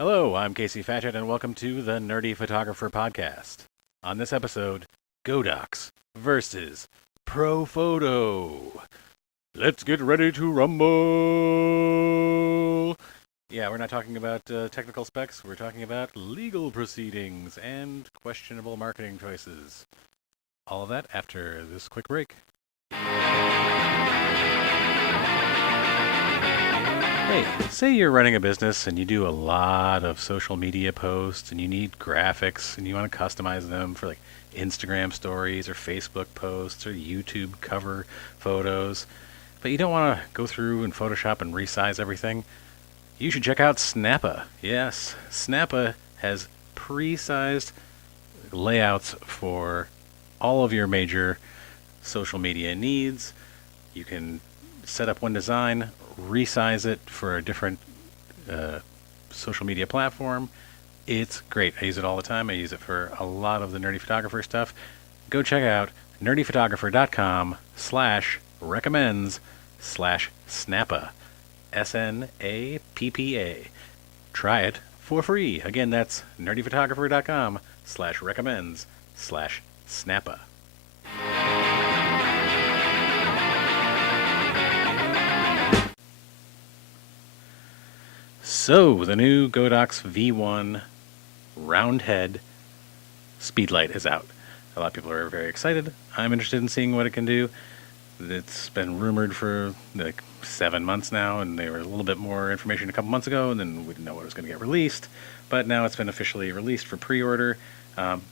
Hello, I'm Casey Fatchett, and welcome to the Nerdy Photographer Podcast. On this episode, Godox versus Profoto. Let's get ready to rumble! Yeah, we're not talking about technical specs, we're talking about legal proceedings and questionable marketing choices. All of that after this quick break. Hey, say you're running a business and you do a lot of social media posts and you need graphics and you want to customize them for like Instagram stories or Facebook posts or YouTube cover photos, but you don't want to go through and Photoshop and resize everything. You should check out Snappa. Yes, Snappa has pre-sized layouts for all of your major social media needs. You can set up one design, resize it for a different social media platform. It's great. I use it all the time. I use it for a lot of the nerdy photographer stuff. Go check out nerdyphotographer.com/recommends/Snappa. Snappa. Try it for free. Again, that's nerdyphotographer.com/recommends/Snappa. So, the new Godox V1 round head speedlight is out. A lot of people are very excited. I'm interested in seeing what it can do. It's been rumored for like 7 months now, and there was a little bit more information a couple months ago, and then we didn't know what was going to get released. But now it's been officially released for pre-order.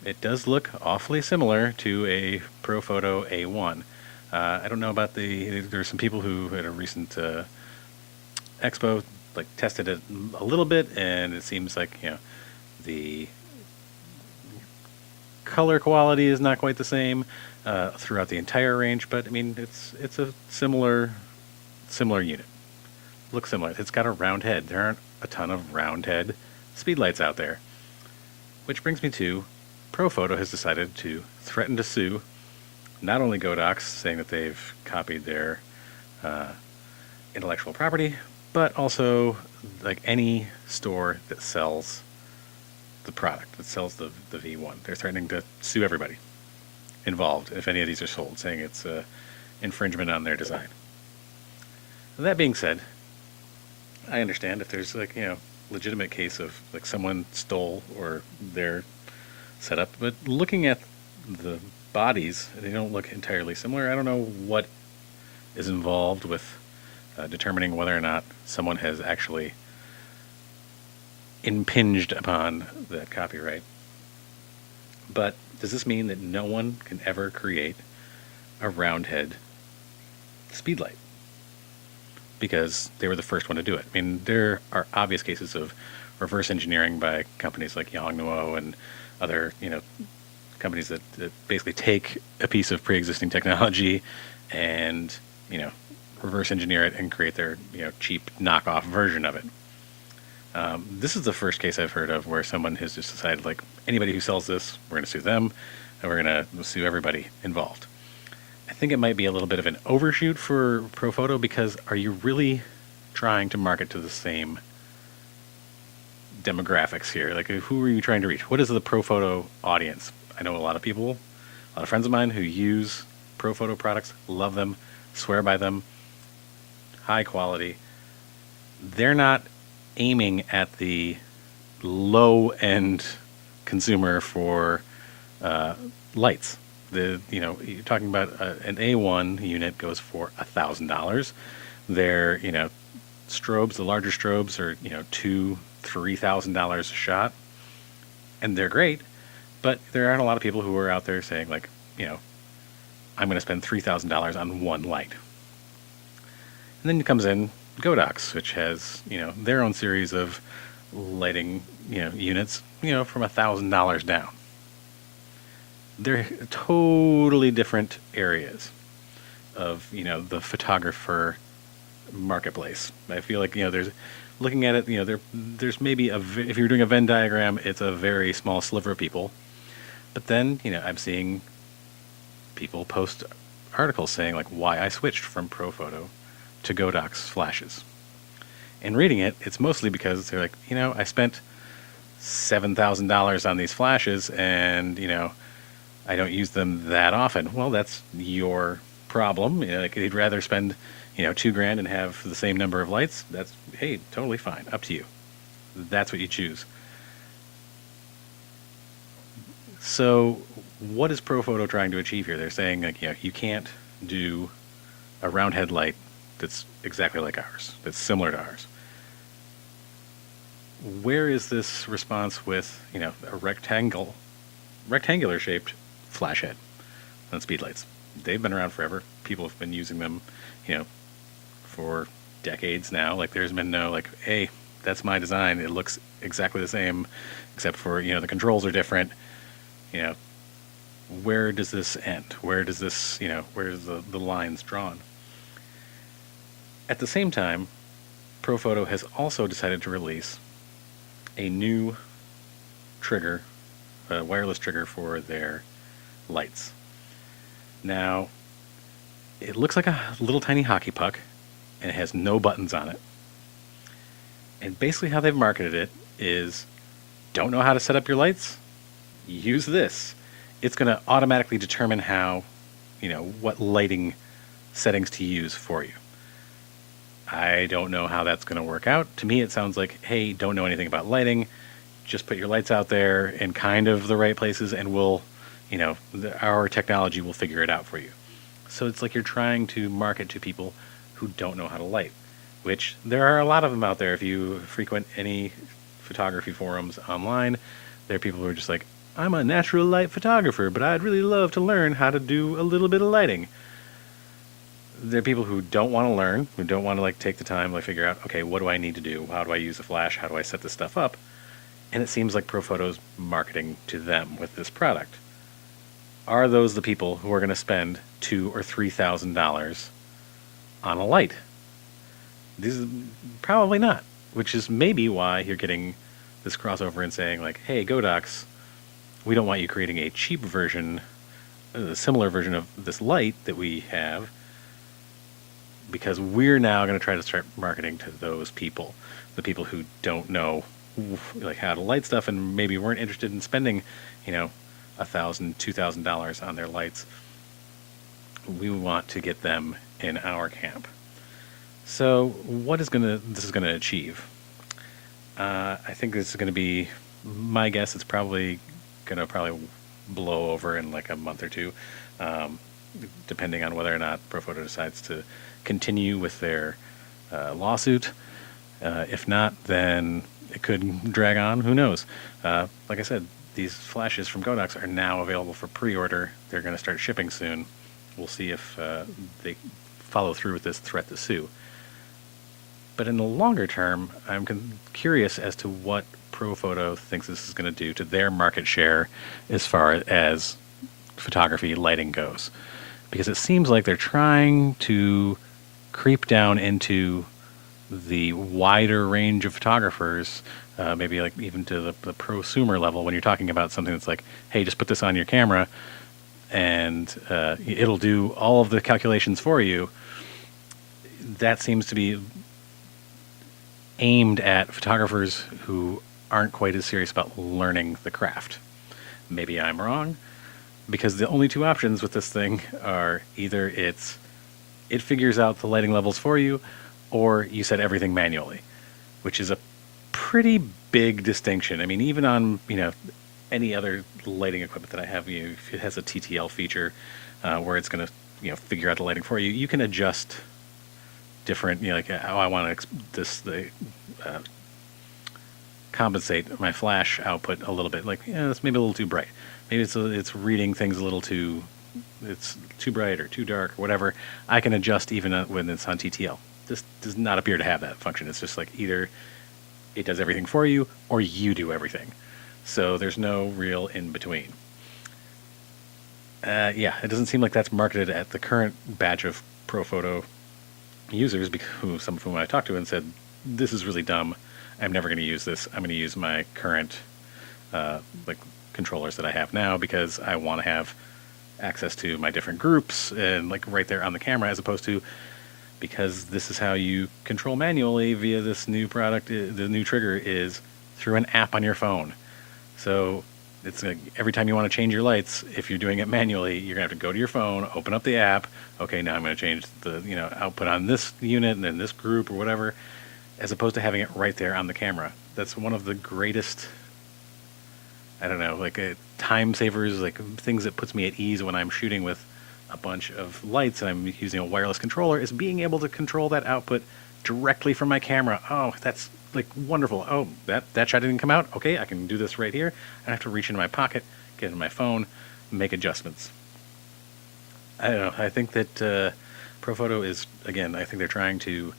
It does look awfully similar to a Profoto A1. I don't know about there's some people who at a recent expo like tested it a little bit, and it seems like the color quality is not quite the same throughout the entire range, but I mean it's a similar unit. Looks similar. It's got a round head. There aren't a ton of round head speedlights out there, which brings me to Profoto has decided to threaten to sue not only Godox, saying that they've copied their intellectual property, but also like any store that sells the product, that sells the V1. They're threatening to sue everybody involved if any of these are sold, saying it's infringement on their design. That being said, I understand if there's legitimate case of like someone stole or their setup, but looking at the bodies, they don't look entirely similar. I don't know what is involved with determining whether or not someone has actually impinged upon that copyright. But does this mean that no one can ever create a roundhead speedlight? Because they were the first one to do it. I mean, there are obvious cases of reverse engineering by companies like Yongnuo and other, companies that basically take a piece of pre-existing technology and, reverse engineer it and create their cheap knockoff version of it. This is the first case I've heard of where someone has just decided, like, anybody who sells this, we're going to sue them, and we're going to sue everybody involved. I think it might be a little bit of an overshoot for Profoto, because are you really trying to market to the same demographics here? Like, who are you trying to reach? What is the Profoto audience? I know a lot of people, a lot of friends of mine who use Profoto products, love them, swear by them, high quality. They're not aiming at the low end consumer for lights. You're talking about an A1 unit goes for $1,000. Their strobes, the larger strobes are $2,000-$3,000 a shot, and they're great. But there aren't a lot of people who are out there saying like I'm going to spend $3,000 on one light. And then comes in Godox, which has their own series of lighting units from $1,000 down. They're totally different areas of the photographer marketplace. I feel like there's looking at it there's maybe if you're doing a Venn diagram, it's a very small sliver of people. But then I'm seeing people post articles saying like why I switched from Profoto to Godox flashes. And reading it, it's mostly because they're like, I spent $7,000 on these flashes, and I don't use them that often. Well, that's your problem. Like you'd rather spend $2,000 and have the same number of lights. That's, hey, totally fine. Up to you. That's what you choose. So what is Profoto trying to achieve here? They're saying like, you can't do a round head light that's exactly like ours, that's similar to ours. Where is this response with, a rectangular shaped flash head on speed lights? They've been around forever. People have been using them, for decades now. Like there's been no like, hey, that's my design. It looks exactly the same, except for, the controls are different. Where does this end? Where does this, where's the lines drawn? At the same time, Profoto has also decided to release a new trigger, a wireless trigger for their lights. Now, it looks like a little tiny hockey puck, and it has no buttons on it. And basically how they've marketed it is, don't know how to set up your lights? Use this. It's going to automatically determine how, what lighting settings to use for you. I don't know how that's going to work out. To me, it sounds like, hey, don't know anything about lighting. Just put your lights out there in kind of the right places, and we'll, our technology will figure it out for you. So it's like you're trying to market to people who don't know how to light, which there are a lot of them out there. If you frequent any photography forums online, there are people who are just like, I'm a natural light photographer, but I'd really love to learn how to do a little bit of lighting. There are people who don't want to learn, who don't want to take the time to figure out, okay, what do I need to do? How do I use a flash? How do I set this stuff up? And it seems like Profoto's marketing to them with this product. Are those the people who are going to spend $2,000 or $3,000 on a light? These probably not, which is maybe why you're getting this crossover and saying like, hey, Godox, we don't want you creating a cheap version, a similar version of this light that we have, because we're now going to try to start marketing to those people, the people who don't know how to light stuff and maybe weren't interested in spending, $1,000, $2,000 on their lights. We want to get them in our camp. So what is this is going to achieve? I think this is going to be, my guess, it's probably going to blow over in like a month or two, depending on whether or not Profoto decides to continue with their lawsuit. If not, then it could drag on. Who knows? Like I said, these flashes from Godox are now available for pre-order. They're going to start shipping soon. We'll see if they follow through with this threat to sue. But in the longer term, I'm curious as to what Profoto thinks this is going to do to their market share as far as photography lighting goes. Because it seems like they're trying to creep down into the wider range of photographers, maybe like even to the prosumer level, when you're talking about something that's like, hey, just put this on your camera and it'll do all of the calculations for you. That seems to be aimed at photographers who aren't quite as serious about learning the craft. Maybe I'm wrong, because the only two options with this thing are either it figures out the lighting levels for you, or you set everything manually, which is a pretty big distinction. I mean, even on any other lighting equipment that I have, if it has a TTL feature where it's going to figure out the lighting for you, you can adjust different, like, I want to compensate my flash output a little bit. Like, that's maybe a little too bright. Maybe it's reading things a little too, it's too bright or too dark or whatever. I can adjust even when it's on TTL. This does not appear to have that function. It's just like either it does everything for you or you do everything. So there's no real in between. It doesn't seem like that's marketed at the current batch of Profoto users, some of whom I talked to and said, this is really dumb. I'm never going to use this. I'm going to use my current controllers that I have now because I want to have access to my different groups and right there on the camera, as opposed to because this is how you control manually via this new product. The new trigger is through an app on your phone. So it's like every time you want to change your lights, if you're doing it manually, you're going to have to go to your phone, open up the app. Okay, now I'm going to change the output on this unit and then this group or whatever, as opposed to having it right there on the camera. That's one of the greatest, I don't know, like time savers, like things that puts me at ease when I'm shooting with a bunch of lights and I'm using a wireless controller, is being able to control that output directly from my camera. Oh, that's like wonderful. Oh, that shot didn't come out. Okay, I can do this right here. I don't have to reach into my pocket, get into my phone, make adjustments. I don't know. I think that Profoto is, again, I think they're trying to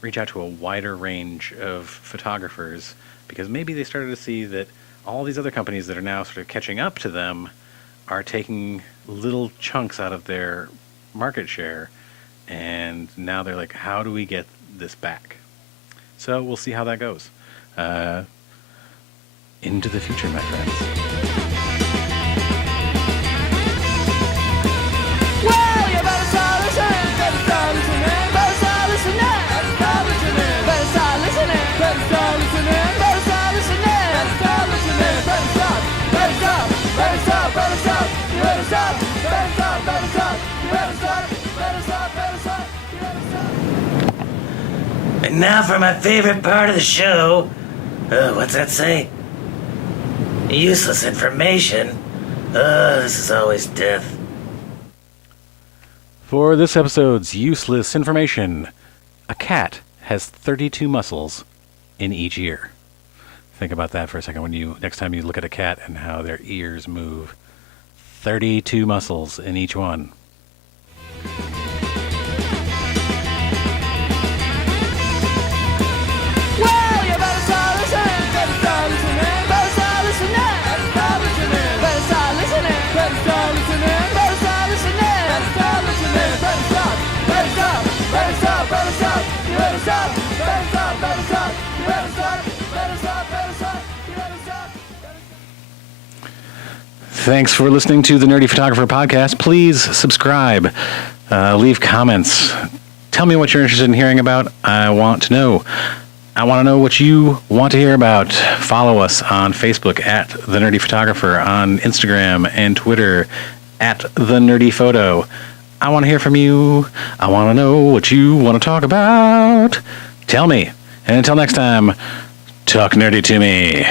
reach out to a wider range of photographers, because maybe they started to see that all these other companies that are now sort of catching up to them are taking little chunks out of their market share, and now they're like, how do we get this back? So we'll see how that goes. Into the future, my friends. Well, you better start listening, better start listening, better start listening, better start listening, better start listening, better start listening, better start listening, better start listening, better stop, better stop, better stop, better stop, you better stop, better stop, better stop, you better stop, better stop, better stop, you better stop. And now for my favorite part of the show. What's that say? Useless information. This is always death. For this episode's useless information, a cat has 32 muscles in each ear. Think about that for a second when next time you look at a cat and how their ears move. 32 muscles in each one. Well, you better start listening, better start listening, better start listening, better start listening, better start listening, better start listening, better start listening, better start listening, better stop, better stop, better stop, better stop, you better stop, better stop, better stop, you better stop, better stop, better stop, you better stop. Thanks for listening to the Nerdy Photographer Podcast. Please subscribe, leave comments. Tell me what you're interested in hearing about. I want to know. I want to know what you want to hear about. Follow us on Facebook at The Nerdy Photographer, on Instagram and Twitter at The Nerdy Photo. I want to hear from you. I want to know what you want to talk about. Tell me. And until next time, talk nerdy to me.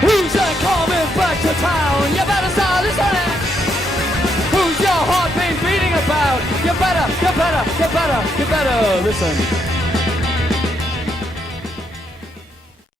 Who's that coming back to town? You better start listening. Who's your heart been beating about? You better listen.